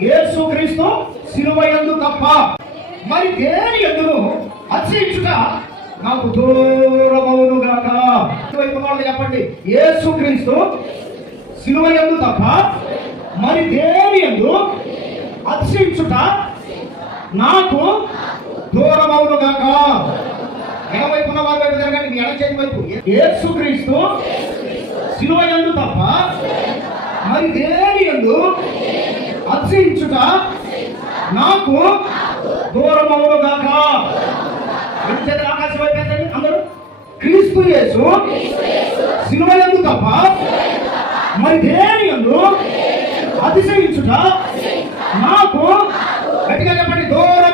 యేసుక్రీస్తు సిలువయందు తప్ప మరి దేని యందును అతిశయించుట నాకు దూరమవును గాక. చెప్పండి, యేసుక్రీస్తు సిలువయందు తప్ప మరి దేని యందు అతిశయించుట నాకు దూరమవును గాక. ఎడవైపున్న వారి వైపు జరగండి, ఎడ చేతి వైపు. యేసుక్రీస్తు సిలువయందు తప్ప మరి దేని యందు అతిశయించుట నాకు దూరమవును గాక. ఆకాశం వైపు అందరూ క్రీస్తు యేసు సిలువయందు తప్ప మరి దేని యందు అతిశయించుట నాకు, గట్టిగా చెప్పండి, దూరం